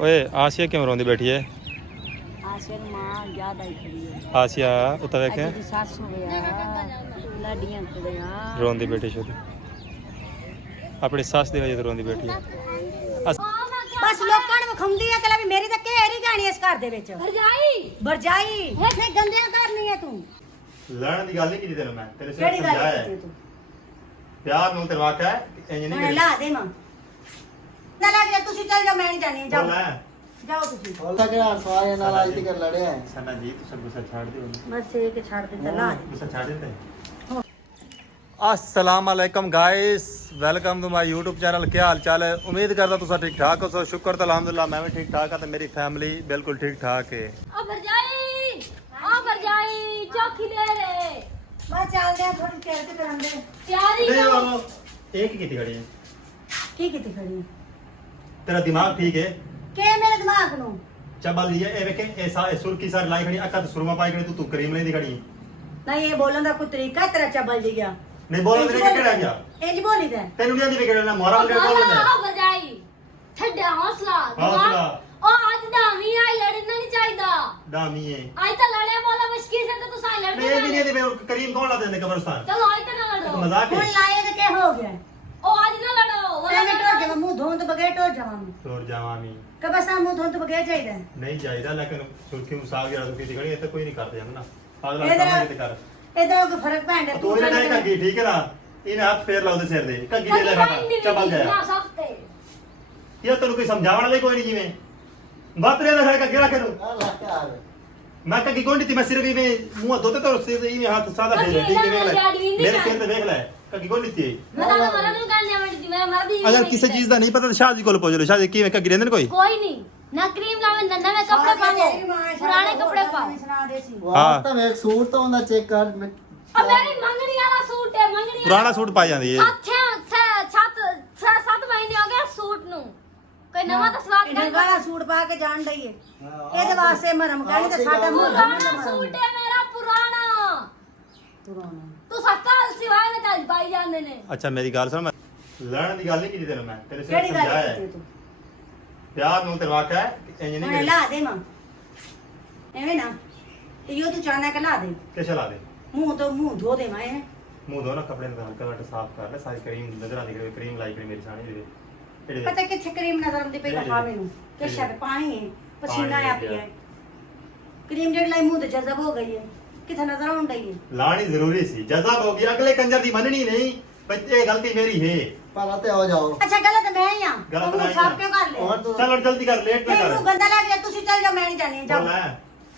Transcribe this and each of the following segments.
ओए आसिया क्यों रोंदी बैठी है? आसिया मां ज्यादा ही खड़ी है। आसिया उता देखे अजी सास हो गया लाडियां खड़िया रोंदी बैठी छोटी अपनी सास दी वजह ते रोंदी बैठी है। बस लोकां ਨੂੰ ਖੰਦੀ ਹੈ ਕਿ ਮੇਰੀ ਤਾਂ ਕਿਹੜੀ ਗਾਣੀ ਇਸ ਘਰ ਦੇ ਵਿੱਚ ਵਰਜਾਈ ਨਹੀਂ ਗੰਦਿਆਂ ਕਰਨੀ ਹੈ ਤੂੰ ਲੜਨ ਦੀ ਗੱਲ ਨਹੀਂ ਕੀਤੀ ਤੈਨੂੰ ਮੈਂ ਤੇਰੇ ਸਿਰ ਕਿਹੜੀ ਗੱਲ ਸਮਝਾਇਆ ਹੈ ਕੀਤੀ ਤੂੰ ਪਿਆਰ ਨੂੰ ਤੇਰਾ ਵਾਕਿਆ ਹੈ ਇੰਜ ਨਹੀਂ ਲਾ ਦੇ ਮਾਂ ਨਾ ਲੱਗ ਜਾ ਤੁਸੀਂ ਚੱਲ ਜਾਓ ਮੈਂ ਨਹੀਂ ਜਾਣੀ ਜਾਓ ਲੈ ਜਾਓ ਤੁਸੀਂ ਬੋਲਦਾ ਕਿ ਸਾਰੇ ਨਾਲ ਅੱਜ ਤੱਕ ਲੜਿਆ ਹੈ ਸਾਡਾ ਜੀ ਤੂੰ ਸਭ ਗੁੱਸਾ ਛੱਡ ਦਿਓ ਬਸ ਇੱਕ ਛੱਡ ਦਿੱਤਾ ਲਾ ਦੇ गुस्सा छाड़ देते हैं। अस्सलाम वालेकुम guys welcome to my YouTube channel. क्या हाल चाल है? उम्मीद करता तुसा ठीक ठाक हो। सो शुक्र तो अल्हम्दुलिल्लाह मैं भी ठीक ठाक हाँ। तो मेरी फैमिली बिल्कुल ठीक ठाक है। चौकी दे रे ਬਸ ਚੱਲਦੇ ਆ ਥੋੜੀ ਦੇਰ ਤੇ ਕਰਾਂਗੇ प्यारी नहीं ना बाबू, एक ही खड़ी है। ਕੀ ਕੀਤੀ ਖੜੀ तेरा दिमाग ठीक है? ਕਿ ਮੇਰੇ ਦਿਮਾਗ ਨੂੰ चबल लिया ए वेखे ऐसा सुर की सारी लाई खड़ी अक्का तो सुरमा पाई खड़ी तू करीम नहीं दी खड़ी। ਨਹੀਂ ਇਹ ਬੋਲਣ ਦਾ ਕੋਈ ਤਰੀਕਾ ਤੇਰਾ ਚੱਬਲ ਜੀ ਗਿਆ नहीं बोल तेरे के केड़ा गया ਇੰਜ ਬੋਲੀ ਦਾ तेनू नहीं आंदी केड़ा ना मोरा ले बोल दे बजाई ठड्डा हौसला हौसला। ओ आज दामी आई लड़ना नहीं चाहिदा दामी है आज तो लड़े बोला मुश्किल से तो तू साई लड़ते नहीं भी नहीं दी करीम कौन ला देने कब्रिस्तान चलो आज तो ना एक लड़ो मजाक ਹੁਣ है। ਲਾਏ ਤੇ ਕੀ ਹੋ ਗਿਆ ओ आज ना लड़ो ਮੈਂ ਟੋਰ ਜਾਵਾਂ ਮੂੰਹ ਧੋਣ ਤੋਂ ਬਗੈਰ ਟੋਰ ਜਾਵਾਂ तोर जावामी ਕਬਸਾ ਮੂੰਹ ਧੋਣ ਤੋਂ ਬਗੈਰ ਚਾਹੀਦਾ नहीं जायदा लेकिन सुर्खी मुसाग जरा सुर्खी दी खड़ी है तो कोई नहीं करते हम ना अगला इधर काम नहीं कर ਇਹਦਾ ਕੋਈ ਫਰਕ ਪੈਂਦਾ ਤੂੰ ਇਹਨਾਂ ਨੇ ਕੱਗੀ ਠੀਕ ਹੈ ਨਾ ਇਹਨੇ ਹੱਥ ਫੇਰ ਲਾ ਉਹਦੇ ਸਿਰ ਦੇ ਕੱਗੀ ਦੇ ਦੇਖਾ ਚੱਬਲ ना ਜਾਇਆ सकते ਇਹ ਤੈਨੂੰ ਕੋਈ ਸਮਝਾਉਣ ਵਾਲੇ ਕੋਈ ਨਹੀਂ ਜਿਵੇਂ ਬਾਤਰੇ ਦਾ ਖੜਕਾ ਗਿਰਾ ਕਰੂ ਆ ਲੱਗਾ ਮੈਂ ਕੱਗੀ ਕੋਈ ਨਹੀਂ ਮੈਂ ਸਿਰ ਵੀ ਮੂੰਹ ਧੋਤੇ ਤਾਂ ਸਿਰ ਦੇ ਇਹ ਹੱਥ ਸਾਦਾ ਦੇ ਦੇ ਠੀਕ ਹੈ ਵੇਖ ਲੈ ਮੇਰੇ ਸਿਰ ਤੇ ਵੇਖ ਲੈ ਕੱਗੀ ਕੋਈ ਨਹੀਂ मना ना मना नहीं करने वाली थी मैं मर भी ਅਗਰ ਕਿਸੇ ਚੀਜ਼ ਦਾ ਨਹੀਂ ਪਤਾ ਤਾਂ ਸ਼ਾਹ ਜੀ ਕੋਲ ਪੁੱਛ ਲਓ ਸ਼ਾਹ ਜੀ ਕਿਵੇਂ ਕੱਗੀ ਰਹਿੰਦੇ ਨੇ ਕੋਈ कोई नहीं ना क्रीम लावे ना नवे कपड़े पाओ पुराने कपड़े पाओ ਸੁਣਾ ਦੇ ਸੀ ਵਾਹ ਤਾਂ ਵੇਖ ਸੂਟ ਤਾਂ ਉਹਦਾ ਚੈੱਕ ਕਰ अब मेरी मंगनी वाला सूट है मंगनी ਪੁਰਾਣਾ ਸੂਟ ਪਾਈ ਜਾਂਦੀ ਹੈ सात महीने हो गए सूट नु कोई नवा तो सवाल ਇਹਨੇ ਗਾਲਾ ਸੂਟ ਪਾ ਕੇ ਜਾਣ ਦਈਏ ਇਹਦੇ ਵਾਸਤੇ ਮਰਮ ਕਹਿਣੀ ਤੇ ਸਾਡਾ ਮੂੰਹ पुराना सूट है मेरा पुराना ਪੁਰਾਣਾ तू सकाल सिवाय ना कल पाई जाने ने ਅੱਛਾ ਮੇਰੀ ਗੱਲ ਸੁਣ ਮੈਂ ਲੜਨ ਦੀ ਗੱਲ ਨਹੀਂ ਕੀਤੀ ਤੈਨੂੰ ਮੈਂ ਤੇਰੇ ਸਿਰ ਕਿਹੜੀ ਗੱਲ ਸਮਝਾਇਆ ਹੈ ਕੀਤੀ ਤੂੰ ਪਿਆਰ ਨੂੰ ਤੇਰਾ ਵਾਕਿਆ ਹੈ ਇੰਜ ਹੁਣ ਨਹੀਂ ਲਾ ਦੇ ਮਾਂ ਐਵੇਂ ਨਾ ਇਹੋ ਤੂੰ ਚਾਹਨਾ ਕਿ ਲਾ ਦੇ ਕਿ ਚਲਾ ਦੇ ਮੂੰਹ ਧੋ ਦੇ ਮੈਂ मुंह धोना कपड़े में हल्का हल्का साफ कर ले सारी क्रीम नजर आने के क्रीम लाई करी मेरी सानी दे दे ਪਤਾ ਕਿੱਥੇ ਕਰੀਮ ਨਜ਼ਰ ਆਉਂਦੀ ਪਈ ਦਿਖਾ ਮੈਨੂੰ ਕਿ ਸ਼ਰ ਪਾਣੀ ਹੈ ਪਸੀਨਾ ਆ ਪਿਆ ਹੈ ਕਰੀਮ ਜਿਹੜੀ ਲਾਈ ਮੂੰਹ ਤੇ ਜਜ਼ਬ ਹੋ ਗਈ ਹੈ ਕਿੱਥੇ ਨਜ਼ਰ ਆਉਣ ਡਈ ਹੈ लानी जरूरी सी जज़ब होगी अगले कंजर दी मननी नहीं बच्चे गलती मेरी है ਪਰ ਤੇ ਹੋ ਜਾਓ ਅੱਛਾ ਗਲਤ ਮੈਂ ਹੀ ਆ गलत ਤੂੰ नहीं ਸਾਫ ਕਿਉਂ ਕਰ ਹੋਰ ਲਿਆ ਤੂੰ चल और जल्दी कर लेट ना ਤੈਨੂੰ कर ਗੰਦਾ ਲੱਗ ਗਿਆ ਤੁਸੀਂ ਚੱਲ ਜਾਓ ਮੈਂ ਨਹੀਂ ਜਾਣੀ ਜਾਓ बोल है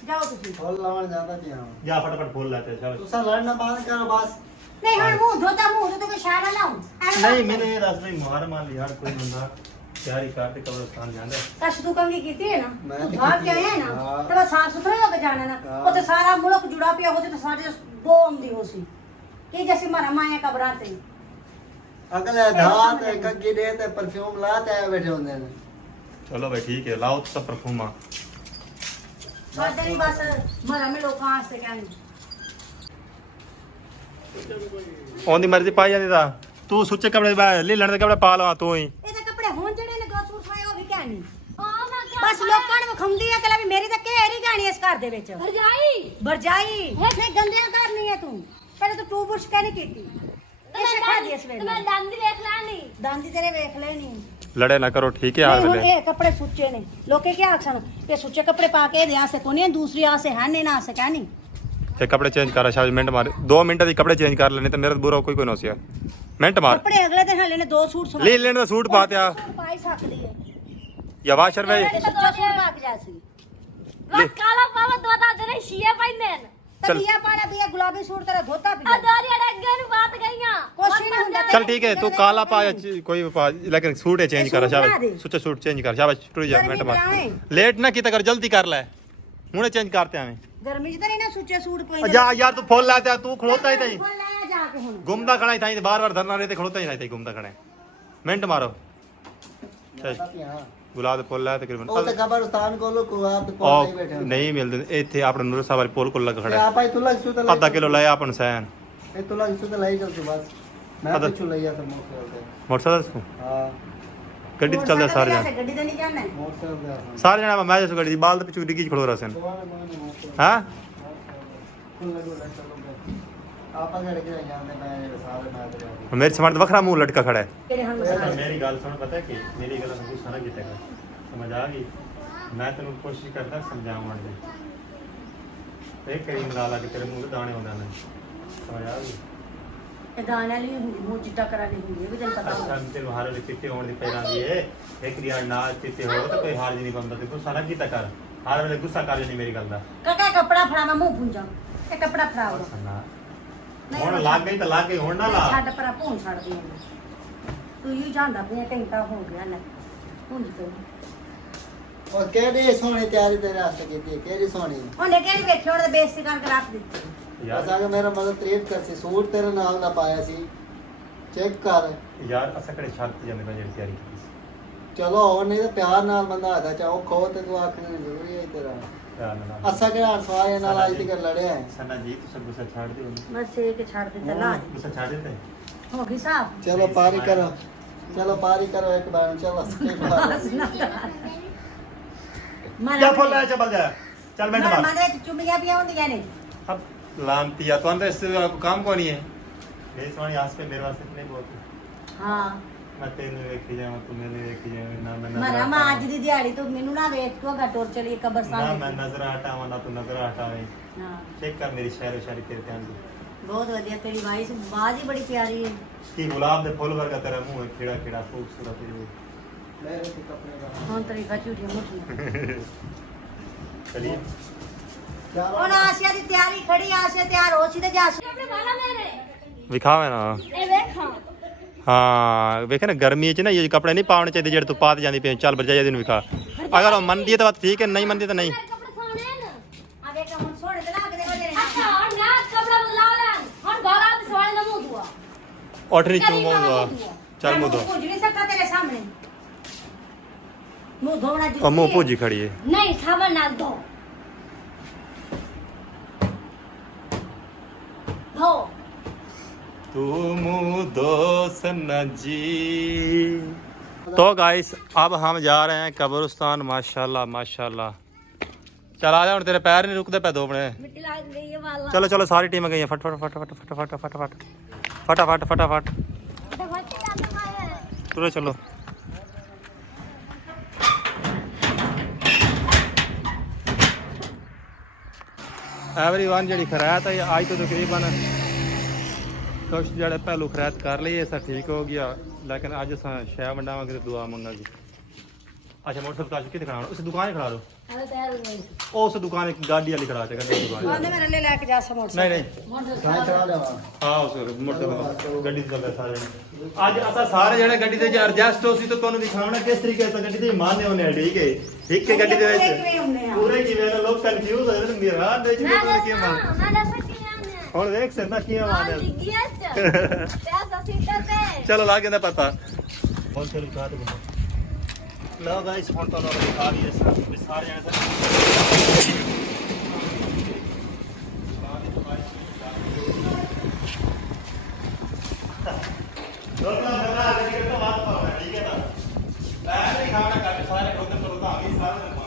ਜਾਓ ਤੁਸੀਂ ਫੁੱਲ ਲਾਉਣ ਜਾਂਦਾ ਪਿਆ जा फटाफट बोल लेते चल ਤੁਸੀਂ ਲੜਨਾ ਬੰਦ ਕਰੋ ਬਸ ਨਹੀਂ ਹੁਣ ਮੂੰਹ ਧੋਤਾ ਮੂੰਹ ਤੋਂ ਕੋਈ ਸ਼ਾਰਾ ਲਾਉਂ नहीं मैंने ये दस नहीं मार मान लिया हर कोई बंदा तैयारी करते कब्रिस्तान जांदा ਕਸ਼ ਤੂੰ ਕੰਗੀ ਕੀਤੀ ਹੈ ਨਾ ਮੈਂ ਤੂੰ ਤਾਂ ਭਾਗ ਕੇ ਕੀਤੀ ਆਇਆ ਨਾ ਹਾਂ। ਤੇਰਾ ਸਾਫ ਸੁਥਰਾ ਹੋ ਕੇ ਜਾਣਾ ਨਾ ਹਾਂ। ਉੱਥੇ ਸਾਰਾ ਮੁਲਕ ਜੁੜਾ ਪਿਆ ਹੋ ਸੀ ਤੇ ਸਾਡੇ ਬੋ ਆਉਂਦੀ ਹੋ ਸੀ ਕਿ ਜੈਸੇ ਮਾਰਾ ਮਾਇਆ ਕਬਰਾਂ ਤੇ ਅਗਲੇ ਧਾ ਤੇ ਕੱਗੀ ਦੇ ਤੇ ਪਰਫਿਊਮ ਲਾ ਤੇ ਆਏ ਬੈਠੇ ਹੁੰਦੇ ਨੇ चलो भाई ठीक है लाओ सब परफ्यूम ਸਾਡੇ ਨਹੀਂ ਬਸ ਮਾਰਾ ਮੇ ਲੋਕਾਂ ਆਸਤੇ ਕਹਿੰਦੇ ओंदी मर्जी पाई जांदी ता तू सुच्चे कपड़े ले लेने दे कपड़े पा लवा तू ही ਇਹਦੇ ਕੱਪੜੇ ਹੁਣ ਜਿਹੜੇ ਨੇ ਦੋ ਸੂਟ ਸਵਾਏ ਉਹ ਵੀ ਕਹਿਣੀ ओ मैं क्या ਬਸ ਲੋਕਾਂ ਨੂੰ ਵਿਖਾਉਂਦੀ ਆ ਕਿ ਮੇਰੀ ਤਾਂ ਕਿਹੜੀ ਗਾਣੀ ਇਸ ਘਰ ਦੇ ਵਿੱਚ भरजाई ਵਰਜਾਈ ਨਹੀਂ ਗੰਦਿਆਂ ਕਰਨੀ ਹੈ ਤੂੰ ਪਹਿਲੇ ਤੂੰ ਟੂ ਬੁਰਸ਼ ਕਹਿ ਨਹੀਂ ਕੀਤੀ ਇਹ ਸਿਖਾ ਦੀ ਇਸ तो ਵੇਲੇ मैं दांदी देख लानी ਦੰਦੀ ਤੇਰੇ ਵੇਖ ਲੈ ਨਹੀਂ लड़े ना करो ठीक है ਨਹੀਂ, यार ਹੁਣ मेरे ਇਹ ਕੱਪੜੇ ਸੁੱਚੇ ਨੇ ਲੋਕੇ ਕੀ ਆਖਣ ਇਹ ਸੁੱਚੇ ਕੱਪੜੇ ਪਾ ਕੇ ਇਹਦੇ ਆਸੇ ਕੋਨੇ ਦੂਸਰੀ ਆਸੇ ਹੈ ਨਹੀਂ ਨਾ ਆਸੇ ਕਹਿਣੀ ते कपड़े चेंज कर शायद मिनट मार 2 मिनट दी कपड़े चेंज कर लेने तो मेरा बुरा कोई कोई ना होसिया मिनट मार ਕੱਪੜੇ ਅਗਲੇ ਦਿਨ ਹਲੇ ਨੇ ਦੋ ਸੂਟ ਸਵਾ ले लेने दा सूट पात्या ਪਾਈ ਸਕਦੀ ਹੈ या वाशर में ਇਹ ਸੁੱਚਾ ਸੂਟ ਪਾ ਕੇ ਜਾ ਸੀ बस काला पावा तो बता दे शिया पाइंदे चल। ਤੀਆ ਪਾਣਾ ਵੀ ਗੁਲਾਬੀ ਸੂट ਤੇਰਾ ਧੋਤਾ ਪਿਆ अदारी अड़गन बात गईया ਕੁਛ ਨਹੀਂ ਹੁੰਦਾ चल ठीक है तू काला पा या कोई पा लेकिन सूट है चेंज कर सूट बना दे। शाबाश सुच्चा सूट चेंज कर शाबाश टूट जा गर्मी मिनट मार बनाए। लेट ना की कर जल्दी कर ले हुने चेंज करते हैं ਗਰਮੀ ਚ ਤਾਂ ਨਹੀਂ ਨਾ ਸੁੱਚੇ ਸੂਟ ਪਾਈ जा यार तू फुल लाते तू खड़ोता ही नहीं ਫੋਨ ਲਾਇਆ ਜਾ ਕੇ ਹੁਣ घूमता खड़ा ही था बार-बार धरना रहते खड़ोता ही नहीं था घूमता खड़े मिनट मारो ਜਾਂਦਾ ਪਿਆ गुलाब फुल लाए तकरीबन ਉਹ ਤੇ ਕਬਰਸਤਾਨ ਕੋਲੋਂ ਕੋ ਆਪ ਤੇ ओ ਪਹੁੰਚ ਨਹੀਂ ਬੈਠੇ नहीं मिलते इथे अपने नूर साहब वाले पुल को लग ਤੇ खड़े ਆਪਾਂ ਇਤੋਂ ਲੱਗ ਸੁਤ आधा किलो लाया अपन सैन ਇਹ ਤੋਂ ਲੱਗ ਸੁਤ ਲਈ ਚੱਲ ਤੂੰ ਬਸ ਮੈਂ ਅਦਰ- ਪਿੱਛੋਂ ਲਈ ਆ ਫਿਰ ਮੋਟਰਸਾਈਕਲ ਤੇ मोटरसाइकिल से ਹਾਂ ਗੱਡੀ ਤੇ ਚੱਲਦੇ ਸਾਰੇ ਜਣੇ ਗੱਡੀ ਤੇ ਨਹੀਂ ਜਾਣਾ मोटरसाइकिल दे आसान ਸਾਰੇ ਜਣੇ ਮੈਂ ਜਿਸ ਗੱਡੀ ਦੀ ਬਾਲ ਦੇ ਪਿੱਛੇ ਡਿੱਗੀ 'ਚ ਖੜੋ ਰਹਾ ਸਨ ਹਾਂ ਆਪਾਂ ਘੜ ਕੇ ਜਾਂਦੇ ਮੈਂ ਸਾਰੇ ਮੈਂ ਤੇ ਮੇਰੇ ਸਮਾਨ ਦਾ ਵੱਖਰਾ ਮੂੰਹ ਲਟਕਾ ਖੜਾ ਹੈ ਤੇਰੇ ਹਮ ਮਸਾਲੇ ਮੇਰੀ ਗੱਲ ਸੁਣ ਪਤਾ ਕਿ ਮੇਰੀ ਗੱਲ ਨੂੰ ਗੁੱਸਾ ਨਾ ਕੀਤਾ ਕਰ ਸਮਝ ਆ ਗਈ ਮੈਂ ਤੈਨੂੰ ਕੋਸ਼ਿਸ਼ ਕਰਦਾ ਸਮਝਾਉਣ ਦੀ ਇਹ ਕਰੀਮ ਲਾ ਲਾ ਕੇ ਤੇਰੇ ਮੂੰਹ ਤੇ ਦਾਣੇ ਆਉਂਦੇ ਨੇ ਸਮਝ ਆ ਗਈ ਇਹ ਦਾਣੇ ਵਾਲੀ ਹੁੰਦੀ ਮੂੰਹ ਚਿੱਟਾ ਕਰਾ ਨਹੀਂ ਹੁੰਦੀ ਇਹ ਵੀ ਤੈਨੂੰ ਪਤਾ ਅੱਛਾ ਹੋਣਾ ਤੈਨੂੰ ਹਰ ਵੇਲੇ ਚਿੱਟੇ ਹੋਣ ਦੀ ਪੈਰਾਂ ਦੀ ਏ ਇੱਕ ਰਿਆ ਨਾ ਚਿੱਟੇ ਹੋ ਤਾਂ ਕੋਈ ਹਾਲ ਨਹੀਂ ਬੰਦਾ ਤੇ ਗੁੱਸਾ ਨਾ ਕੀਤਾ ਕਰ ਹਰ ਵੇਲੇ ਗੁੱਸਾ ਕਰ ਨਹੀਂ ਮੇਰੀ ਗੱਲ ਦਾ ਕਾਕਾ ਕੱਪੜਾ ਫੜਾਵਾ ਮੂੰਹ ਪੁੰਜਾ ਇਹ ਕੱਪੜਾ ਫੜਾਵਾ ਸੁਣਾ ਹੁਣ ਲੱਗ ਗਈ ਤਾਂ ਲੱਗ ਗਈ ਹੁਣ ਨਾ ਲਾ ਛੱਡ ਪਰਾ ਭੂਣ ਛੱਡਦੀ ਐ ਤੂੰ ਹੀ ਜਾਂਦਾ ਪਿਆ ਘੰਟਾ ਹੋ ਗਿਆ ਲੈ ਪੁੰਜ ਤੇ और केड़ी सोनी तैयारी तेरे वास्ते कीती केड़ी सोनी ਉਹਨੇ ਕਿਹੜੀ ਵੇਖੀ ਉਹਨੇ ਬੇਇੱਜ਼ਤੀ ਕਰਕੇ ਰੱਖ ਦਿੱਤੀ ਯਾਰ असा मेरा मतलब तारीफ कर सी सूट तेरे नाल दा पाया सी चेक कर ਯਾਰ ਅਸਾਂ ਕਿਹੜੇ ਸ਼ਰਤ ਜਾਂਦੇ ਪਏ ਜਿਹੜੀ ਤਿਆਰੀ ਕੀਤੀ ਸੀ चलो और नहीं तो प्यार नाल बंदा आता चाहो खो ते तू आखने जरूरी है तेरा ਪਿਆਰ ਨਾਲ असा केड़ा सवाए नाल आज तक लड़े हैं ਸਨਾ ਜੀ ਤੁਸੀਂ ਗੁੱਸਾ ਛੱਡ ਦਿਓ ਬਸ ਇਹ ਕਿ ਛੱਡ ਦਿੱਤਾ ਲਾ ਗੁੱਸਾ ਛੱਡ ਦਿੱਤੇ ਹੋ ਗਈ ਸਾਫ चलो पारी करो एक बार चलो एक बार ਜਾ ਫੁੱਲ ਲੈ ਚੱਲ ਜਾ ਚੱਲ ਮਿੰਟ ਮਰ ਮਾਰ ਮਦੇ ਚੁੰਮੀਆਂ ਵੀ ਹੁੰਦੀਆਂ ਨੇ अब लानती या तो अंदर इससे काम को नहीं है मेरी सोनी आज पे मेरे वास्ते नहीं बहुत ਹਾਂ मैं तेनू देखी जाऊं तू मैंने देखी जाऊं ना मैं ਮਰਾ ਮਾਂ ਅੱਜ ਦੀ ਦਿਹਾੜੀ ਤੂੰ ਮੈਨੂੰ ਨਾ ਵੇਖ ਤੂੰ ਅਗਾ ਟੁਰ ਚਲੀ ना ਕਬਰਸਤਾਨ मैं नजर हटाऊं ना तू नजर हटावे ਹਾਂ चेक कर मेरी शायरी शायरी तेरे ध्यान दी ਬਹੁਤ ਵਧੀਆ ਤੇਰੀ ਵਾਈਸ ਬਾਜ ਹੀ ਬੜੀ ਪਿਆਰੀ ਹੈ कि गुलाब दे फूल वर्गा तेरा मुंह है खिड़ा खिड़ा खूबसूरत है मेरे के कपड़े का ਹੁਣ ਤੇਰੀ ਝੂਠੀਆਂ ਮੁੱਠੀਆਂ चलिए क्या ਹੁਣ ਆਸ਼ਿਆ ਦੀ ਤਿਆਰੀ ਖੜੀ ਆਸ਼ਿਆ ਤਿਆਰ ਹੋ ਸੀ ਤੇ ਜਾ ਕੱਪੜੇ ਪਾਣਾ ਮੇਰੇ दिखावे ना ਇਹ ਵੇਖਾਂ हाँ वेखे ना गर्मी च ना ये कपड़े नहीं पाने चाहिए जेड़े तू पा जानी पे चल बजाया दिन विखा अगर वो मन दिए तो बात ठीक है नहीं मन दिए तो नहीं ਮੇਰੇ ਕੱਪੜੇ ਸੋਹਣੇ ਨੇ ਆ ਵੇਖ ਹੁਣ ਸੋਹਣੇ ਤੇ ਲਾ ਕੇ ਦੇਖੋ ਤੇਰੇ ਅੱਛਾ ਹੁਣ ਨਾ ਕੱਪੜਾ ਬਦਲਾ ਲੈ ਹੁਣ ਬਾਲਾ ਤੇ ਸਵਾਲ ਨਾ ਮੂੰਹ ਦੁਆ ओठरी चूमो चल मुंह धो ਕੁਝ ਨਹੀਂ ਸਕਦਾ ਤੇਰੇ ਸਾਹਮਣੇ ਮੂੰਹ ਧੋਣਾ ਜੀ और मुंह पूजी खड़ी है ਨਹੀਂ ਸਾਬਣ ਨਾਲ ਧੋ ਧੋ तू मुंह दो सन्ना जी तो गाइस अब हम जा रहे हैं कब्रिस्तान माशाल्लाह माशाल्लाह चल आ जा हुन तेरे पैर नहीं रुकते पे धोपने ਮਿੱਟੀ ਲੱਗ ਗਈ ਹੈ ਵਾਲਾ चलो चलो सारी टीम गई है फट फट फट फट फट फट फट फट फटाफट फटाफट तुरे चलो एवरीवन जी खैरात है आज तो तकरीबन कुछ जड़े पहलू खैरात कर ली ऐसा ठीक हो गया लेकिन अज अस शह वंडावे दुआ मंगांगे अच्छा मोटरसाइकिल कितने खड़ा उस दुकान ही खड़ा दो ਹਾਲੇ ਤਿਆਰ ਹੋ ਗਈ उस दुकान की गाड़ी वाली खड़ा गाड़ी की दुकान ਉਹਨੇ ਮੇਰੇ ਲਈ ਲੈ ਕੇ ਜਾ ਸਮੋਸੇ नहीं नहीं खाए चला ले हाँ उस मोटरसाइकिल गड्डी चल रहे सारे आज असा सारे जने गड्डी ते एडजस्ट हो सी तो ਤੁਹਾਨੂੰ ਦਿਖਾਉਣਾ ਕਿਸ ਤਰੀਕੇ ਨਾਲ ਗੱਡੀ ਤੇ ਮਾਨੇ ਹੋਣੇ ਠੀਕ ਹੈ ਇੱਕ ਹੀ ਗੱਡੀ ਦੇ ਵਿੱਚ ਪੂਰੇ ਕਿਵੇਂ ਨਾ ਲੋਕ ਕਨਫਿਊਜ਼ ਹੋ ਰਹੇ ਨੇ ਮੇਰਾ ਦੇ ਜੀ ਮੈਂ ਕੀ ਮਾਨ ਦੱਸਾਂ ਕੀ ਹੈ ਹੁਣ ਵੇਖ ਸਕਦਾ ਕੀ ਮਾਰ ਮਾਨ ਲਿਖੀ ਹੈ ਤੇ ਅਸੀਂ ਤੇ ਚਲੋ ਲਾ ਕੇ ਪਤਾ ਬਹੁਤ ਚਲ ਕਾ ਦੇ ਲਓ ਗਾਇਸ ਹੁਣ ਤਾਂ ਲੋਕ ਦਿਖਾ ਰਹੀ ਹੈ ਸਾਰੇ ਜਣੇ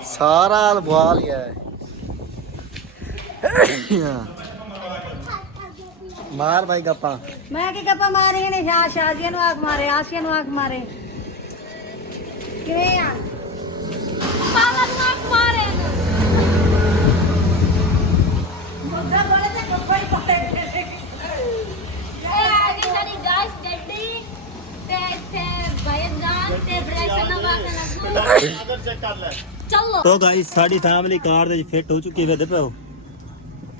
सारा लबवा लिया है मार भाई गप्पा ਮੈਂ ਕੀ ਗੱਪਾਂ ਮਾਰੀਆਂ ਨੇ ਸ਼ਾਦੀਆਂ ਨੂੰ ਆਖ ਮਾਰੇ ਆਸ਼ੀਆਂ ਨੂੰ ਆਖ ਮਾਰੇ ਕਿਵੇਂ ਆ ਪਾਲਾ ਨੂੰ ਆਖ ਮਾਰੇ ਮੁੱਦਾ ਬੋਲੇ ਤੇ ਗੱਪਾਂ ਹੀ ਪਾਏ ਇਹ ਆ ਗਈ ਸਾਡੀ ਗਾਇਸ ਗੱਡੀ ਤੇ ਬੈਗਾਨ ਤੇ ਬ੍ਰੇਕ ਨਾ ਵਾਕਨਾ ਚਲੋ तो गाइस साडी फैमिली कार दे फिट हो चुकी है देखो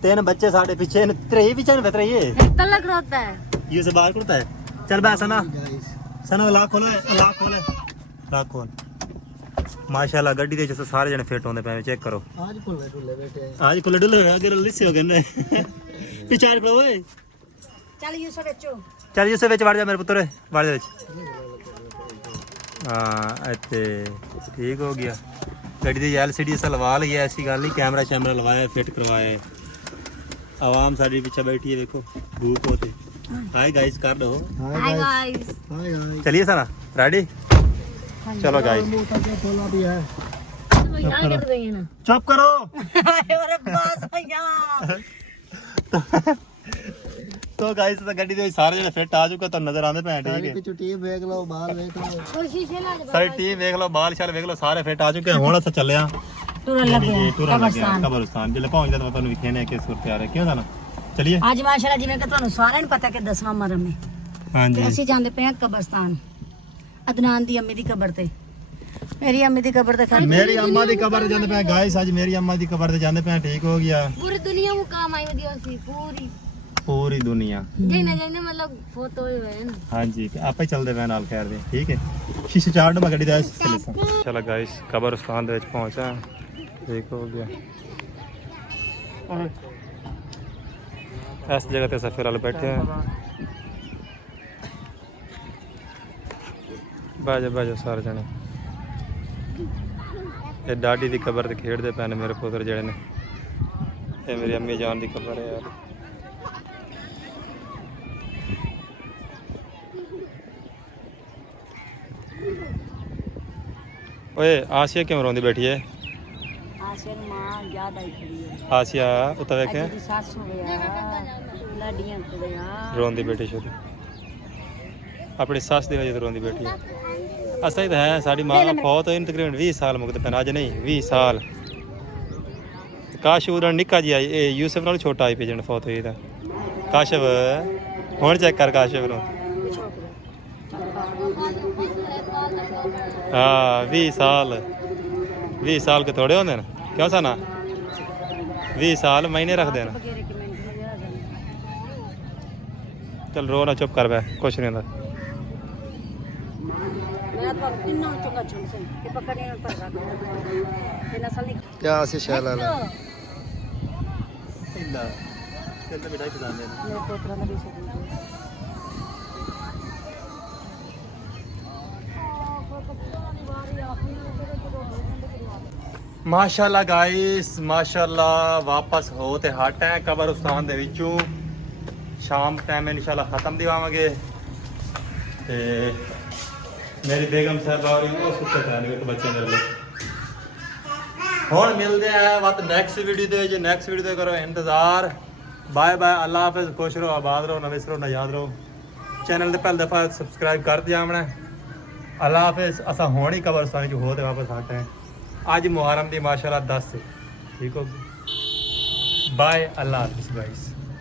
तीन बच्चे साडे पीछे ने त्रेही पीछे ने बेतरे ये तलक रोता है ये से बाहर करता है चल बे सना सना लाख खोलो लाख खोल माशाल्लाह गड्डी दे च सारे जने फिट होंदे पे चेक करो आज खुले खुले बैठे आज खुले डुले अगर लिसे हो गए ने पिछाड़ खड़ो ओए ਚੱਲ ਯੂਸਫ ਵਿੱਚੋਂ चल यूसुफ विच वड़ जा मेरे पुत्र वड़ जा विच हां इत्ते ठीक हो गया गड्डी दी एलसीडी से लवा ली है ऐसी गल नहीं कैमरा शैमरा लवाया फिट करवाया आवाम साडी पीछे बैठी है देखो भूख होते हाय गाइस कर दो हाय गाइस हाय गाइस चलिए सना रेडी चलो गाइस मुंह तक खोला भी है। यहाँ कर रही है ना चुप करो अरे बस भैया तो गाइस तो गड्डी ਦੇ ਸਾਰੇ ਜਿਹੜੇ ਫਿੱਟ ਆ ਚੁੱਕੇ ਤੁਹਾਨੂੰ ਨਜ਼ਰ ਆਉਂਦੇ ਪਏ ਠੀਕ सारी ਹੈ पिछु टीम देख लो, बाल देख लो। और शीशे ला दे ਸਾਰੀ ਟੀਮ ਵੇਖ ਲਓ ਬਾਲ ਸ਼ਾਲ ਵੇਖ ਲਓ ਸਾਰੇ ਫਿੱਟ ਆ ਚੁੱਕੇ ਹੁਣ ਅਸੀਂ ਚੱਲੇ ਆ ਟੁਰਨ ਲੱਗੇ ਕਬਰਸਤਾਨ ਜਿਹੜੇ ਪਹੁੰਚਦੇ ਤਾਂ ਤੁਹਾਨੂੰ ਵਿਖੇ ਨੇ ਕਿ ਸੁਰਤ ਆ ਰਹੇ ਕਿਉਂ ਨਾ ਚਲਿਏ ਅੱਜ ਮਾਸ਼ਾਅੱਲਾ ਜਿਵੇਂ ਕਿ ਤੁਹਾਨੂੰ ਸਾਰਿਆਂ ਨੂੰ ਪਤਾ ਕਿ 10ਵਾਂ ਮਰਮ ਹੈ ਹਾਂਜੀ ਤੇ ਅਸੀਂ ਜਾਂਦੇ ਪਏ ਹਾਂ ਕਬਰਸਤਾਨ ਅਦਨਾਨ ਦੀ ਅੰਮੀ ਦੀ ਕਬਰ ਤੇ ਮੇਰੀ ਅੰਮੀ ਦੀ ਕਬਰ ਤੇ ਖੜੀ ਮੇਰੀ ਅੰਮਾ ਦੀ ਕਬਰ ਤੇ ਜਾਂਦੇ ਪਏ ਗਾਇਸ ਅੱਜ ਮੇਰੀ ਅੰਮਾ ਦੀ ਕਬਰ ਤੇ ਜਾਂਦੇ ਪਏ ਠੀਕ ਹੋ ਗਿਆ पूरी दुनिया को काम आई वधी सी पूरी ਪੂਰੀ ਦੁਨੀਆ जने जने मतलब फोटो ही है ना ਹਾਂਜੀ ਤੇ ਆਪੇ ਚੱਲਦੇ ਪਏ ਨਾਲ ਖੈਰ ਦੇ ਠੀਕ ਹੈ ਸ਼ੀਸ਼ੇ ਚਾੜ ਡਮਾ ਗੱਡੀ ਦਾ ਚਲੇ ਸਾਂ ਚਲੋ ਗਾਇਸ ਕਬਰਸਤਾਨ ਦੇ ਵਿੱਚ ਪਹੁੰਚਾ ਠੀਕ ਹੋ ਗਿਆ ਇਸ ਜਗ੍ਹਾ ਤੇ ਸਫਰ ਵਾਲੇ ਬੈਠੇ ਆ ਬਾਜਾ ਸਾਰੇ ਜਣੇ ਇਹ ਡਾਡੀ ਦੀ ਕਬਰ ਤੇ ਖੇਡਦੇ ਪਏ ਨੇ ਮੇਰੇ ਪੁੱਤਰ ਜਿਹੜੇ ਨੇ ਇਹ ਮੇਰੀ ਅੰਮੀ ਜਾਨ ਦੀ ਕਬਰ ਹੈ ਯਾਰ ਓਏ ਆਸੀਆ ਕਿਉਂ ਰੋਂਦੀ ਬੈਠੀ ਹੈ ਆਸ਼ਰ ਮਾਂ ਯਾਦ ਆਈ ਖੜੀ ਹੈ ਆਸੀਆ ਉੱਤੇ ਵੇਖਿਆ ਦੀ ਸੱਸ ਹੋ ਗਿਆ ਲਾਡੀਆਂ ਕੁੜੀਆਂ ਰੋਂਦੀ ਬੈਠੀ ਸ਼ੁਰੂ ਆਪਣੀ ਸੱਸ ਦੀ ਵਜ੍ਹਾ ਤੋਂ ਰੋਂਦੀ ਬੈਠੀ ਹੈ ਅਸਲ ਤਾਂ ਹੈ ਸਾਡੀ ਮਾਂ ਫੌਤ ਹੋਈ ਨੂੰ ਤਕਰੀਬਨ 20 ਸਾਲ ਮੁਕਤ ਪੈਣ ਅੱਜ ਨਹੀਂ 20 ਸਾਲ ਕਾਸ਼ ਉਹਦਾ ਨਿੱਕਾ ਜੀ ਆਈ ਇਹ ਯੂਸਫ ਨਾਲ ਛੋਟਾ ਆਈ ਪੇਜੈਂਟ ਫੌਤ ਹੋਈ ਦਾ ਕਾਸ਼ਵ ਹੁਣ ਚੈੱਕ ਕਰ ਕਾਸ਼ਵ ਨੂੰ हाँ 20 साल के थोड़े होंगे ना क्यों सा ना 20 साल महीने रख देना चल रो ना चुप कर बे कुछ नहीं होता ਮੈਂ ਤੁਹਾਨੂੰ ਕਿੰਨਾ ਚੰਗਾ ਚੁਣ ਸੀ ਕਿ ਪਕੜਨੇ ਨੂੰ ਪਰ ਰੱਖ ਤੇ ਨਸਲ ਨਹੀਂ क्या से शैल है इल्ला चलते बिठाई पसंद है ਮੇਰੇ ਪੁੱਤਰਾਂ ਦਾ ਵੀ ਸਬੂਤ माशाल्लाह गाइस माशाल्लाह वापस हो ते हट है कब्रिस्तान दे विचों शाम टाइम इंशाल्लाह खत्म दिवावांगे ते मेरी बेगम साहब आ रही है उस कुत्ते खाने के बच्चे मेरे लिए हुण मिलदे हैं वत नेक्स्ट वीडियो दे जे नेक्स्ट वीडियो दे करो इंतजार बाय बाय अल्लाह हाफिज खुश रहो आबाद रहो ना विसरो ना याद रहो चैनल ते पहली दफा सब्सक्राइब कर दिया हमने अल्लाह हाफिज असा हुण ही कब्रिस्तान च हो ते वापस हट है आज मुहर्रम दी माशाल्लाह 10 से ठीक हो बाय अल्लाह हाफिज गाइस